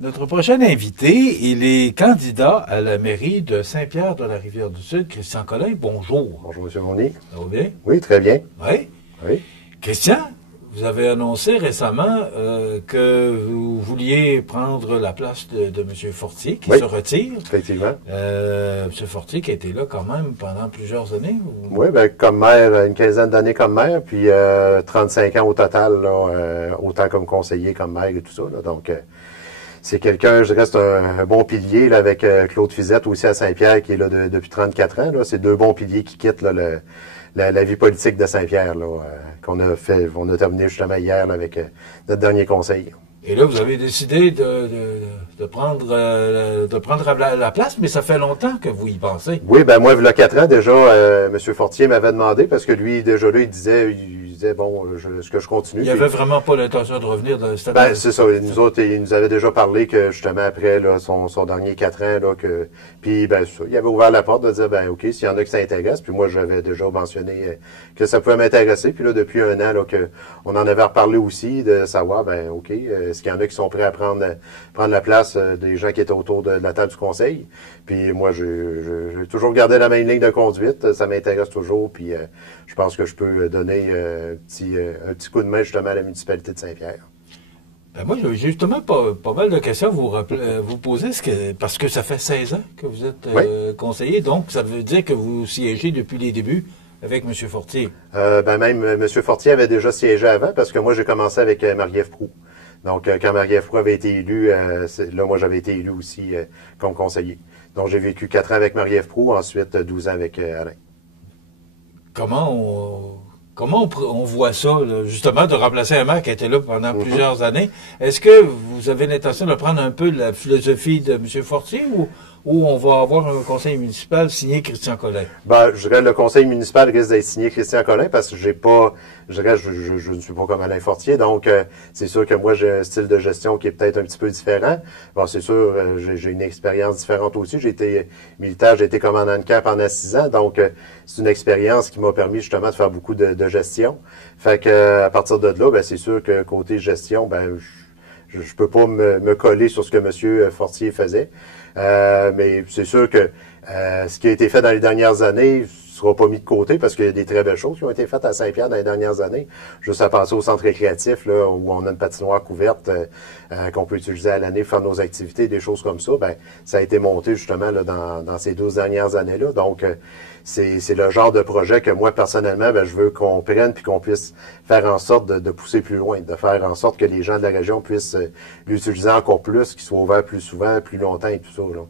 Notre prochain invité, il est candidat à la mairie de Saint-Pierre-de-la-Rivière-du-Sud, Christian Collin. Bonjour. Bonjour, M. Mounier. Ça va bien? Oui, très bien. Oui? Oui. Christian, vous avez annoncé récemment que vous vouliez prendre la place de M. Fortier, qui se retire. Effectivement. M. Fortier qui a été là quand même pendant plusieurs années. Ou... Oui, bien, comme maire, une quinzaine d'années comme maire, puis 35 ans au total, là, autant comme conseiller, comme maire et tout ça. Là, donc, c'est quelqu'un, je dirais, c'est un bon pilier là, avec Claude Fizette aussi à Saint-Pierre, qui est là depuis 34 ans. C'est deux bons piliers qui quittent là, la vie politique de Saint-Pierre, qu'on a fait, on a terminé justement hier là, avec notre dernier conseil. Et là, vous avez décidé de prendre la place, mais ça fait longtemps que vous y pensez. Oui, ben moi, il y a 4 ans déjà, M. Fortier m'avait demandé, parce que lui, déjà là, il disait bon, est-ce que je continue? Il n'avait vraiment pas l'intention de revenir dans le stade. Ben, c'est ça. Nous autres, il nous avait déjà parlé que, justement, après là, son dernier 4 ans, là, puis, ben, ça, il avait ouvert la porte de dire, ben, OK, s'il y en a qui s'intéressent, puis moi, j'avais déjà mentionné que ça pouvait m'intéresser, puis là, depuis 1 an, là, on en avait reparlé aussi, de savoir, ben, OK, est-ce qu'il y en a qui sont prêts à prendre la place des gens qui étaient autour de la table du conseil? Puis moi, j'ai toujours gardé la même ligne de conduite, ça m'intéresse toujours, puis je pense que je peux donner un petit coup de main justement à la municipalité de Saint-Pierre. Ben moi, j'ai justement pas mal de questions à vous poser, parce que ça fait 16 ans que vous êtes conseiller, donc ça veut dire que vous siégez depuis les débuts avec M. Fortier. Ben même M. Fortier avait déjà siégé avant, parce que moi, j'ai commencé avec Marie-Ève Proulx. Donc, quand Marie-Ève Proulx avait été élue, là, moi, j'avais été élu aussi comme conseiller. Donc, j'ai vécu 4 ans avec Marie-Ève Proulx, ensuite 12 ans avec Alain. Comment on voit ça, là, justement, de remplacer un maire qui était là pendant plusieurs années? Est-ce que vous avez l'intention de prendre un peu la philosophie de M. Fortier ou on va avoir un conseil municipal signé Christian Collin? Ben, je dirais le conseil municipal risque d'être signé Christian Collin parce que je ne suis pas comme Alain Fortier, donc c'est sûr que moi j'ai un style de gestion qui est peut-être un petit peu différent. Bon, c'est sûr, j'ai une expérience différente aussi. J'ai été militaire, j'ai été commandant de camp pendant 6 ans, donc c'est une expérience qui m'a permis justement de faire beaucoup de gestion. Fait que à partir de là, ben c'est sûr que côté gestion, ben je peux pas me coller sur ce que M. Fortier faisait. Mais c'est sûr que ce qui a été fait dans les dernières années ne sera pas mis de côté parce qu'il y a des très belles choses qui ont été faites à Saint-Pierre dans les dernières années. Juste à penser au centre récréatif, là, où on a une patinoire couverte qu'on peut utiliser à l'année pour faire nos activités, des choses comme ça. Ben, ça a été monté justement là, dans ces 12 dernières années-là. Donc, c'est le genre de projet que moi, personnellement, ben, je veux qu'on prenne puis qu'on puisse faire en sorte de pousser plus loin, de faire en sorte que les gens de la région puissent l'utiliser encore plus, qu'il soit ouvert plus souvent, plus longtemps et tout ça. Là.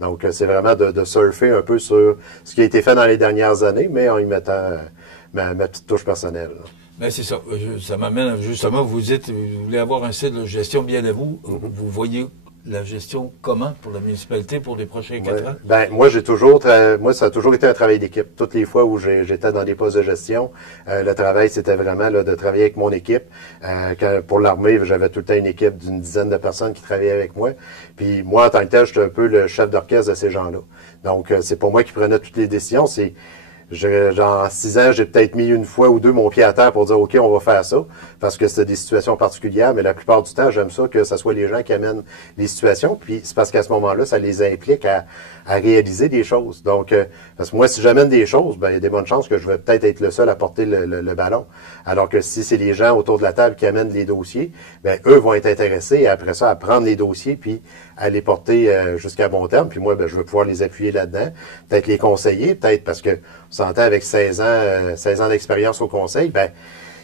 Donc, c'est vraiment de surfer un peu sur ce qui a été fait dans les dernières années, mais en y mettant ma petite touche personnelle. Ben c'est ça. Ça m'amène justement, vous dites, vous voulez avoir un style de gestion bien à vous. Vous voyez la gestion comment pour la municipalité pour les prochains 4 ans? Ben, moi, ça a toujours été un travail d'équipe. Toutes les fois où j'étais dans des postes de gestion, le travail, c'était vraiment là, de travailler avec mon équipe. Pour l'armée, j'avais tout le temps une équipe d'une dizaine de personnes qui travaillaient avec moi. Puis moi, en tant que tel, j'étais un peu le chef d'orchestre de ces gens-là. Donc, c'est pas moi qui prenais toutes les décisions. En 6 ans, j'ai peut-être mis 1 fois ou 2 mon pied à terre pour dire, OK, on va faire ça, parce que c'était des situations particulières, mais la plupart du temps, j'aime ça que ce soit les gens qui amènent les situations, puis c'est parce qu'à ce moment-là, ça les implique à réaliser des choses. Donc, parce que moi, si j'amène des choses, ben, il y a des bonnes chances que je vais peut-être être le seul à porter le ballon. Alors que si c'est les gens autour de la table qui amènent les dossiers, ben, eux vont être intéressés, après ça, à prendre les dossiers, puis à les porter jusqu'à bon terme. Puis moi, ben, je vais pouvoir les appuyer là-dedans, peut-être les conseiller, peut-être parce que on s'entend avec 16 ans d'expérience au conseil, ben,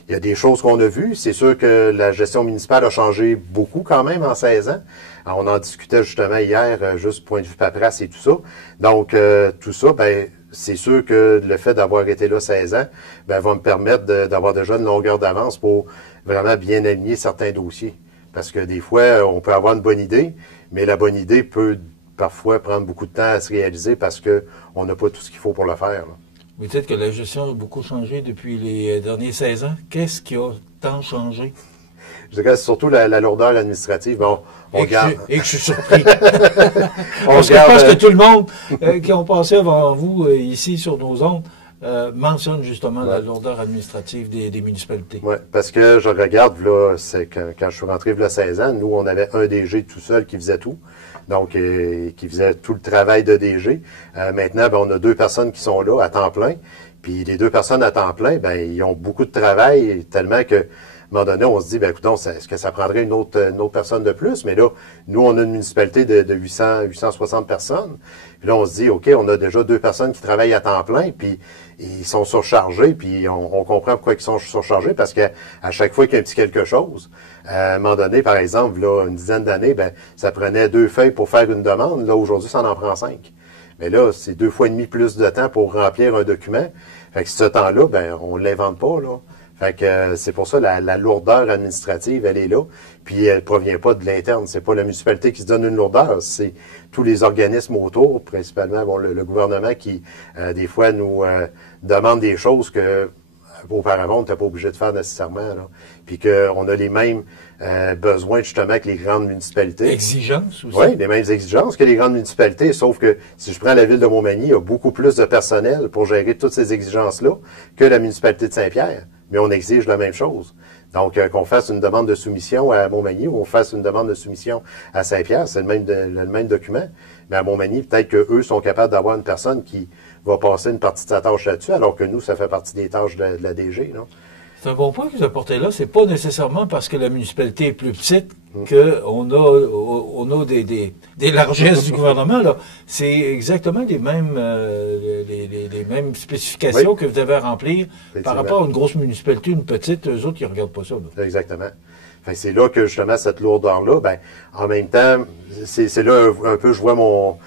il y a des choses qu'on a vues. C'est sûr que la gestion municipale a changé beaucoup quand même en 16 ans. Alors, on en discutait justement hier, juste point de vue paperasse et tout ça. Donc, tout ça, ben, c'est sûr que le fait d'avoir été là 16 ans, ben, va me permettre d'avoir déjà une longueur d'avance pour vraiment bien aligner certains dossiers. Parce que des fois, on peut avoir une bonne idée, mais la bonne idée peut parfois prendre beaucoup de temps à se réaliser parce qu'on n'a pas tout ce qu'il faut pour le faire. Là. Vous dites que la gestion a beaucoup changé depuis les derniers 16 ans. Qu'est-ce qui a tant changé? Je dirais surtout la lourdeur administrative. Bon, et que je suis surpris. Parce que je pense que tout le monde qui ont passé avant vous ici sur nos ondes mentionne justement la lourdeur administrative des municipalités. Oui, parce que je regarde, là, c'est quand je suis rentré il y a 16 ans, nous, on avait un DG tout seul qui faisait tout. Donc, qui faisait tout le travail de DG. Maintenant, ben, on a 2 personnes qui sont là à temps plein. Puis les 2 personnes à temps plein, ben, ils ont beaucoup de travail, tellement que, à un moment donné, on se dit, ben, écoutons, est-ce que ça prendrait une autre personne de plus? Mais là, nous, on a une municipalité de 860 personnes. Puis là, on se dit, OK, on a déjà 2 personnes qui travaillent à temps plein, puis ils sont surchargés, puis on comprend pourquoi ils sont surchargés, parce qu'à chaque fois qu'il y a un petit quelque chose, à un moment donné, par exemple, là, une dizaine d'années, ben, ça prenait 2 feuilles pour faire une demande. Là, aujourd'hui, ça en prend 5. Mais là, c'est 2 fois et demi plus de temps pour remplir un document. Fait que ce temps-là, ben, on ne l'invente pas, là. Fait que c'est pour ça la lourdeur administrative, elle est là. Puis elle provient pas de l'interne. C'est pas la municipalité qui se donne une lourdeur, c'est tous les organismes autour, principalement bon, le gouvernement qui, des fois, nous demande des choses que auparavant, on n'était pas obligé de faire nécessairement. Là. Puis qu'on a les mêmes besoins, justement, que les grandes municipalités. Exigences aussi. Oui, les mêmes exigences que les grandes municipalités, sauf que si je prends la ville de Montmagny, il y a beaucoup plus de personnel pour gérer toutes ces exigences-là que la municipalité de Saint-Pierre. Mais on exige la même chose. Donc, qu'on fasse une demande de soumission à Montmagny ou on fasse une demande de soumission à Saint-Pierre, c'est le même document. Mais à Montmagny, peut-être qu'eux sont capables d'avoir une personne qui va passer une partie de sa tâche là-dessus, alors que nous, ça fait partie des tâches de la DG. Non? C'est un bon point que vous apportez là. C'est pas nécessairement parce que la municipalité est plus petite qu'on a des largesses du gouvernement. Là. C'est exactement les mêmes spécifications que vous avez à remplir par rapport à une grosse municipalité, une petite. Eux autres, ils ne regardent pas ça. Là. Exactement. C'est là que, justement, cette lourdeur-là, ben, en même temps, c'est là un peu, je vois mon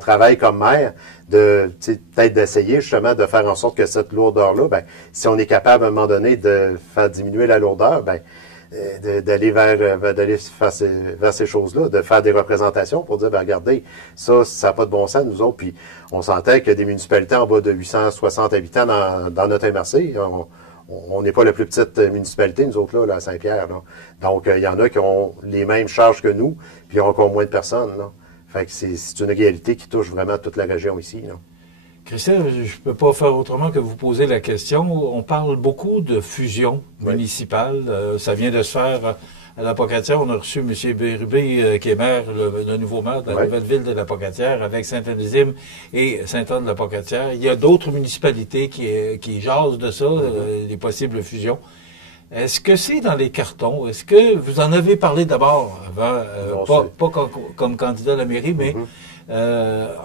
travail comme maire, peut-être d'essayer, justement, de faire en sorte que cette lourdeur-là, ben, si on est capable, à un moment donné, de faire diminuer la lourdeur, ben, d'aller vers ces choses-là, de faire des représentations pour dire, ben, regardez, ça n'a pas de bon sens, nous autres, puis on sentait que des municipalités en bas de 860 habitants dans notre MRC, on n'est pas la plus petite municipalité, nous autres, là à Saint-Pierre. Là. Donc, il y en a qui ont les mêmes charges que nous, puis ils ont encore moins de personnes. Là. Fait que c'est une réalité qui touche vraiment toute la région ici. Là. Christelle, je ne peux pas faire autrement que vous poser la question. On parle beaucoup de fusion municipale. Ça vient de se faire à la Pocatière. On a reçu M. Bérubé, qui est maire, le nouveau maire de la nouvelle ville de la Pocatière, avec Saint-Onésime et Sainte-Anne-de-la-Pocatière. Il y a d'autres municipalités qui jasent de ça, des possibles fusions. Est-ce que c'est dans les cartons? Est-ce que vous en avez parlé d'abord avant, pas comme candidat à la mairie, mais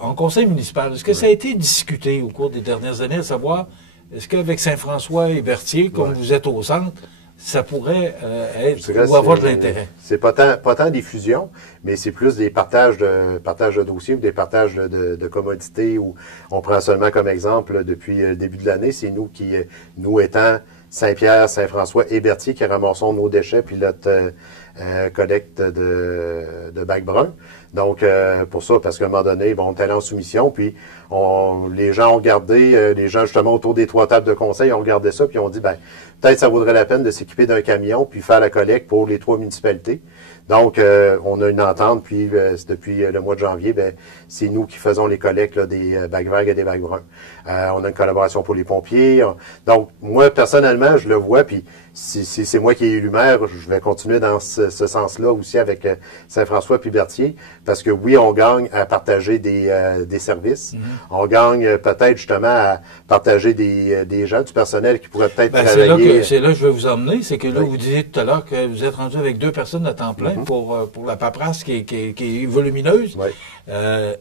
en conseil municipal? Est-ce que ça a été discuté au cours des dernières années, à savoir, est-ce qu'avec Saint-François et Berthier, comme vous êtes au centre, ça pourrait être ou avoir de l'intérêt? C'est pas tant des fusions, mais c'est plus des partages de dossiers ou des partages de commodités où on prend seulement comme exemple, depuis le début de l'année, c'est nous étant Saint-Pierre, Saint-François et Berthier qui ramassons nos déchets puis notre collecte de bacs bruns. Donc, pour ça, parce qu'à un moment donné, bon, on était en soumission, puis les gens ont regardé, les gens justement autour des 3 tables de conseil ont regardé ça, puis ont dit, ben, peut-être ça vaudrait la peine de s'équiper d'un camion, puis faire la collecte pour les 3 municipalités. Donc, on a une entente, puis depuis le mois de janvier, ben, c'est nous qui faisons les collectes là, des bacs verts et des bacs bruns. On a une collaboration pour les pompiers. Donc, moi, personnellement, je le vois, puis si c'est moi qui ai élu maire, je vais continuer dans ce sens-là aussi avec Saint-François puis Berthier, parce que oui, on gagne à partager des services. On gagne peut-être justement à partager des gens, du personnel qui pourrait peut-être travailler. C'est là que je vais vous emmener, c'est que là, vous disiez tout à l'heure que vous êtes rendu avec 2 personnes à temps plein pour la paperasse qui est volumineuse. Oui.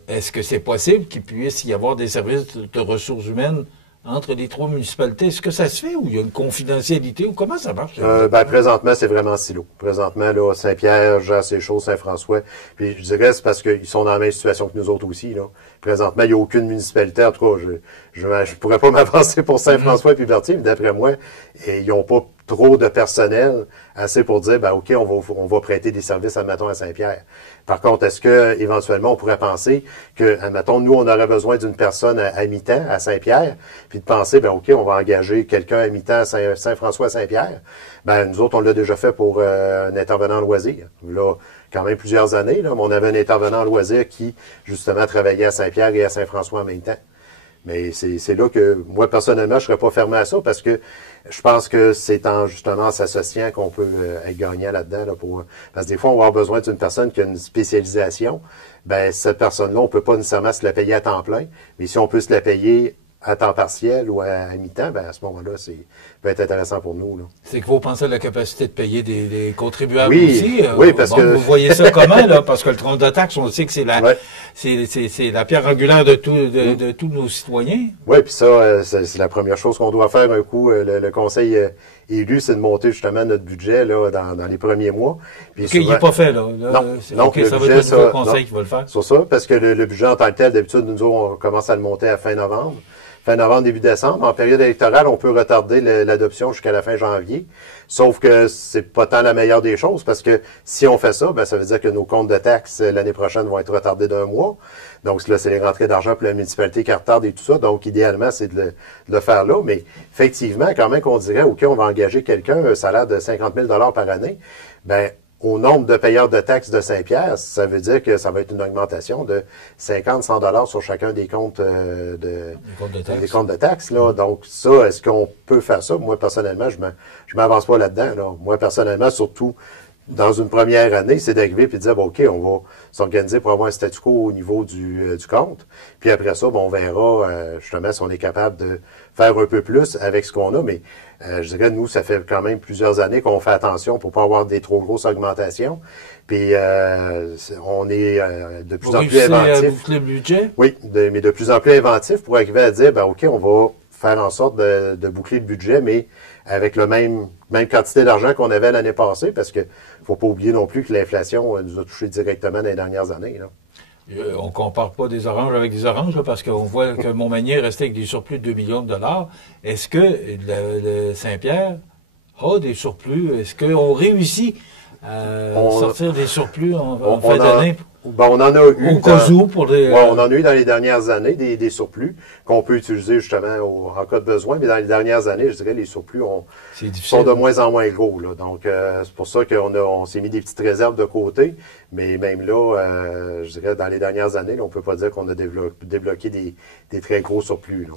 Est-ce que c'est possible qu'il puisse y avoir des services de ressources humaines entre les 3 municipalités? Est-ce que ça se fait ou il y a une confidentialité ou comment ça marche? Présentement, c'est vraiment silo. Présentement, là, Saint-Pierre, Jean-Séchaud, Saint-François, puis je dirais c'est parce qu'ils sont dans la même situation que nous autres aussi, là. Présentement, il n'y a aucune municipalité, en tout cas, je pourrais pas m'avancer pour Saint-François et Berthier, mais d'après moi, ils n'ont pas trop de personnel assez pour dire, ben, OK, on va prêter des services, admettons, à Saint-Pierre. Par contre, est-ce que éventuellement on pourrait penser que, admettons, nous, on aurait besoin d'une personne à mi-temps à Saint-Pierre, puis de penser, ben, OK, on va engager quelqu'un à mi-temps à Saint-François, Saint-Pierre. Ben, nous autres, on l'a déjà fait pour un intervenant loisir. Là, quand même plusieurs années, là, mais on avait un intervenant loisir qui, justement, travaillait à Saint-Pierre et à Saint-François en même temps. Mais c'est là que, moi, personnellement, je serais pas fermé à ça parce que je pense que c'est en, justement, s'associant qu'on peut être gagnant là-dedans, parce que des fois, on va avoir besoin d'une personne qui a une spécialisation. Ben, cette personne-là, on peut pas nécessairement se la payer à temps plein, mais si on peut se la payer à temps partiel ou à mi-temps, ben, à ce moment-là, peut être intéressant pour nous, là. C'est que vous pensez à la capacité de payer des contribuables oui, aussi. Oui, parce que... Vous voyez ça comment, là? Parce que le tronc de taxe, on sait que c'est la pierre angulaire de tous nos citoyens. Oui, puis ça, c'est la première chose qu'on doit faire un coup. Le conseil élu, c'est de monter justement notre budget là dans les premiers mois. Puis il n'est pas fait, là. Non, ça va être le nouveau conseil qui va le faire. Sur ça, parce que le budget en tant que tel, d'habitude, nous on commence à le monter à fin novembre. Fin novembre, début décembre. En période électorale, on peut retarder l'adoption jusqu'à la fin janvier. Sauf que c'est pas tant la meilleure des choses parce que si on fait ça, ben, ça veut dire que nos comptes de taxes l'année prochaine vont être retardés d'un mois. Donc là, c'est les rentrées d'argent pour la municipalité qui retardent et tout ça. Donc, idéalement, c'est de le faire là. Mais effectivement, quand même qu'on dirait, OK, on va engager quelqu'un, un salaire de 50 000 par année, ben au nombre de payeurs de taxes de Saint-Pierre, ça veut dire que ça va être une augmentation de 50-100 sur chacun des comptes des comptes de taxes. Là. Donc, ça, est-ce qu'on peut faire ça? Moi, personnellement, je m'avance pas là-dedans. Là. Moi, personnellement, surtout dans une première année, c'est d'arriver et de dire, bon, OK, on va s'organiser pour avoir un statu quo au niveau du compte. Puis après ça, bon, on verra justement si on est capable de faire un peu plus avec ce qu'on a. Mais je dirais, nous, ça fait quand même plusieurs années qu'on fait attention pour pas avoir des trop grosses augmentations. Puis on est de plus en plus inventif. Le budget? Oui, mais de plus en plus inventif pour arriver à dire, ben OK, on va faire en sorte de boucler le budget, mais avec le même quantité d'argent qu'on avait l'année passée, parce que faut pas oublier non plus que l'inflation nous a touché directement dans les dernières années. Là. On compare pas des oranges avec des oranges, là, parce qu'on voit que Montmagny est resté avec des surplus de 2 millions de dollars. Est-ce que le Saint-Pierre a des surplus? Est-ce qu'on réussit à sortir des surplus en fin d'année? Ben, on en a eu. Au cas où, pour des. Ouais, on en a eu dans les dernières années des surplus qu'on peut utiliser justement en cas de besoin, mais dans les dernières années, je dirais, les surplus sont de moins en moins gros. Là. Donc, c'est pour ça qu'on s'est mis des petites réserves de côté. Mais même là, je dirais, dans les dernières années, là, on peut pas dire qu'on a débloqué des très gros surplus. Là.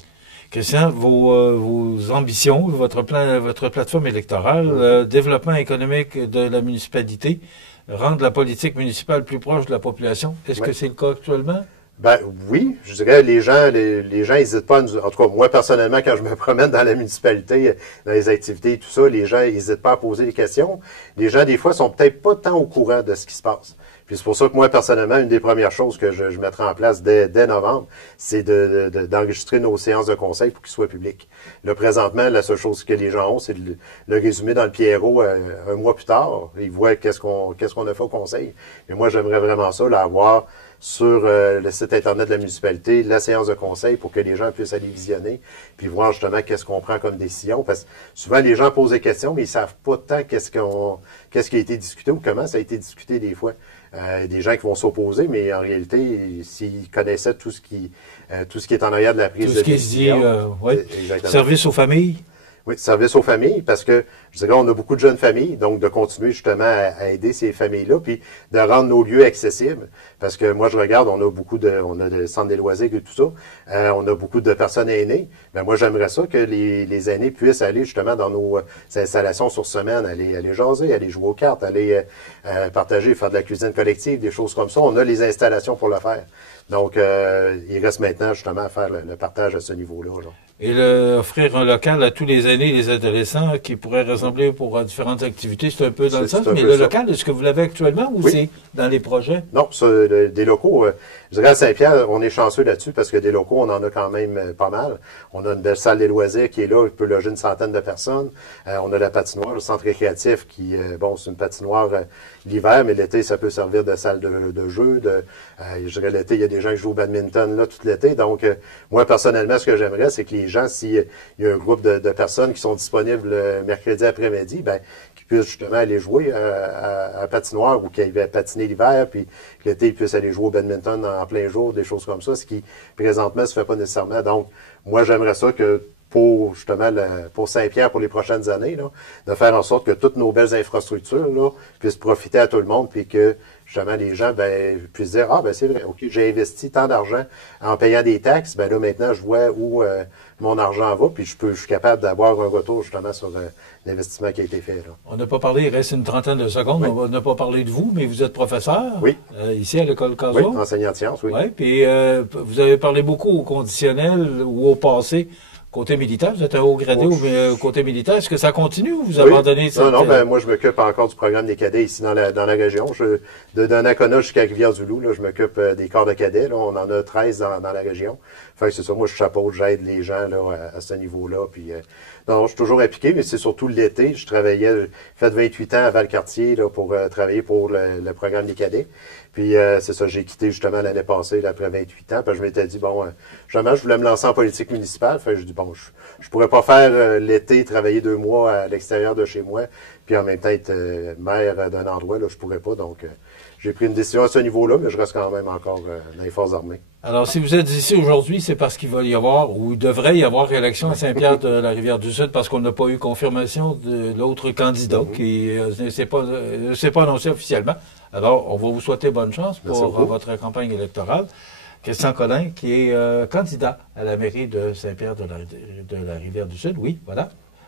Christian, vos ambitions, votre plateforme électorale, développement économique de la municipalité, rendre la politique municipale plus proche de la population. Est-ce que c'est le cas actuellement? Ben oui, je dirais les gens n'hésitent pas à nous, en tout cas moi personnellement quand je me promène dans la municipalité, dans les activités et tout ça, les gens n'hésitent pas à poser des questions. Les gens des fois sont peut-être pas tant au courant de ce qui se passe. Puis c'est pour ça que moi, personnellement, une des premières choses que je mettrai en place dès novembre, c'est d'enregistrer nos séances de conseil pour qu'ils soient publics. Là, présentement, la seule chose que les gens ont, c'est de le résumer dans le Pierrot un mois plus tard. Ils voient qu'est-ce qu'on a fait au conseil. Mais moi, j'aimerais vraiment ça, là, avoir sur le site Internet de la municipalité la séance de conseil pour que les gens puissent aller visionner puis voir justement qu'est-ce qu'on prend comme décision. Parce que souvent, les gens posent des questions, mais ils savent pas tant qu'est-ce qui a été discuté ou comment ça a été discuté des fois. Des gens qui vont s'opposer, mais en réalité, s'ils connaissaient tout ce qui est en arrière de la prise de décision. Tout ce qui se dit, service aux familles. Oui, service aux familles, parce que, je dirais, on a beaucoup de jeunes familles, donc de continuer justement à aider ces familles-là, puis de rendre nos lieux accessibles. Parce que moi, je regarde, on a des centres des loisirs et tout ça, on a beaucoup de personnes aînées. Ben moi, j'aimerais ça que les aînés puissent aller justement dans nos installations sur semaine, aller jaser, aller jouer aux cartes, aller partager, faire de la cuisine collective, des choses comme ça. On a les installations pour le faire. Donc, il reste maintenant justement à faire le partage à ce niveau-là. Là. Et offrir un local à tous les aînés et les adolescents qui pourraient rassembler pour différentes activités, c'est un peu dans le sens. Mais le local, est-ce que vous l'avez actuellement ou c'est dans les projets? Non, des locaux, je dirais à Saint-Pierre, on est chanceux là-dessus parce que des locaux, on en a quand même pas mal. On a une belle salle des loisirs qui est là, qui peut loger une centaine de personnes. On a la patinoire, le centre récréatif qui, c'est une patinoire l'hiver, mais l'été, ça peut servir de salle de jeu. Je dirais l'été, il y a des gens qui jouent au badminton là tout l'été. Donc, moi, personnellement, ce que j'aimerais, c'est que les gens, s'il y a un groupe de personnes qui sont disponibles mercredi après-midi, ben qu'ils puissent justement aller jouer à patinoire ou qu'ils aillent patiner l'hiver, puis que l'été, ils puissent aller jouer au badminton en plein jour, des choses comme ça, ce qui, présentement, se fait pas nécessairement. Donc, moi, j'aimerais ça que pour, justement, pour Saint-Pierre, pour les prochaines années, là, de faire en sorte que toutes nos belles infrastructures là, puissent profiter à tout le monde, puis que justement, les gens puissent dire, ah, ben c'est vrai, OK, j'ai investi tant d'argent en payant des taxes, ben là, maintenant, je vois où mon argent va, puis je suis capable d'avoir un retour, justement, sur l'investissement qui a été fait. Là. On n'a pas parlé, il reste une trentaine de secondes, Oui. on n'a pas parlé de vous, mais vous êtes professeur Oui. Ici à l'école Caso. Oui, enseignant de sciences, oui. Oui, puis vous avez parlé beaucoup au conditionnel ou au passé. Côté militaire, vous êtes un haut gradé au côté militaire. Est-ce que ça continue ou vous abandonnez cette... Non, ben moi je m'occupe encore du programme des cadets ici dans la région. De Donnacona jusqu'à Rivière-du-Loup, là, je m'occupe des corps de cadets. Là, on en a 13 dans la région. Fait que c'est ça, moi je chapeaute, j'aide les gens là, à ce niveau-là. Puis non, je suis toujours impliqué, mais c'est surtout l'été. J'ai fait 28 ans à Valcartier là, pour travailler pour le programme des cadets. Puis c'est ça, j'ai quitté justement l'année passée, là, après 28 ans. Puis je m'étais dit, bon, justement, je voulais me lancer en politique municipale. Fait que je dis, bon, je pourrais pas faire l'été, travailler 2 mois à l'extérieur de chez moi, puis en même temps être maire d'un endroit, là, je pourrais pas. Donc, j'ai pris une décision à ce niveau-là, mais je reste quand même encore dans les forces armées. Alors, si vous êtes ici aujourd'hui, c'est parce qu'il va y avoir, ou il devrait y avoir élection à Saint-Pierre de la Rivière-du-Sud, parce qu'on n'a pas eu confirmation de l'autre candidat qui ne s'est pas annoncé officiellement. Alors, on va vous souhaiter bonne chance pour votre campagne électorale. Christian Collin, qui est candidat à la mairie de Saint-Pierre de la Rivière-du-Sud. Oui, voilà.